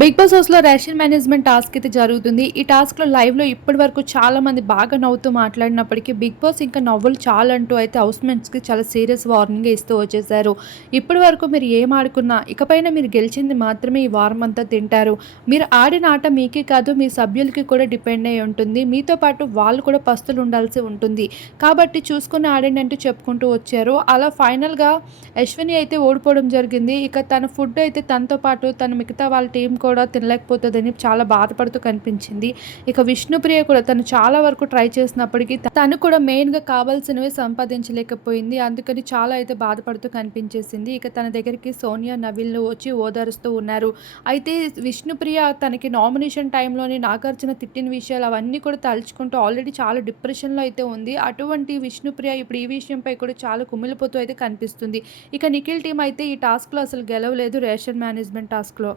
Big boss హౌస్లో ration management task అయితే జరుగుతుంది. ఈ టాస్క్లో లైవ్లో ఇప్పటి వరకు చాలా మంది బాగా నవ్వుతూ మాట్లాడినప్పటికీ బిగ్ బాస్ ఇంకా నవ్వులు చాలంటూ అయితే హౌస్మెంట్స్కి చాలా సీరియస్ వార్నింగ్ ఇస్తూ వచ్చేసారు. ఇప్పటి వరకు మీరు ఏం ఆడుకున్నా ఇకపైన మీరు గెలిచింది మాత్రమే ఈ వారం అంతా తింటారు. మీరు ఆడిన ఆట మీకే కాదు మీ సభ్యులకి కూడా డిపెండ్ అయి ఉంటుంది. మీతో పాటు వాళ్ళు కూడా పస్తులు ఉండాల్సి ఉంటుంది. కాబట్టి చూసుకుని ఆడండి అంటూ చెప్పుకుంటూ వచ్చారు. అలా ఫైనల్గా అశ్విని అయితే ఓడిపోవడం జరిగింది. ఇక తన ఫుడ్ అయితే తనతో పాటు తన మిగతా వాళ్ళ టీం కూడా తినలేకపోతుందని చాలా బాధపడుతూ కనిపించింది. ఇక విష్ణుప్రియ కూడా తను చాలా వరకు ట్రై చేసినప్పటికీ తను కూడా మెయిన్గా కావాల్సినవి సంపాదించలేకపోయింది. అందుకని చాలా అయితే బాధపడుతూ కనిపించేసింది. ఇక తన దగ్గరికి సోనియా నవీల్ను వచ్చి ఓదారుస్తూ ఉన్నారు. అయితే విష్ణుప్రియ తనకి నామినేషన్ టైంలోనే నాగార్జున తిట్టిన విషయాలు అవన్నీ కూడా తలుచుకుంటూ ఆల్రెడీ చాలా డిప్రెషన్లో అయితే ఉంది. అటువంటి విష్ణుప్రియ ఇప్పుడు ఈ విషయంపై కూడా చాలా కుమిలిపోతూ అయితే కనిపిస్తుంది. ఇక నిఖిల్ టీం అయితే ఈ టాస్క్లో అసలు గెలవలేదు రేషన్ మేనేజ్మెంట్ టాస్క్లో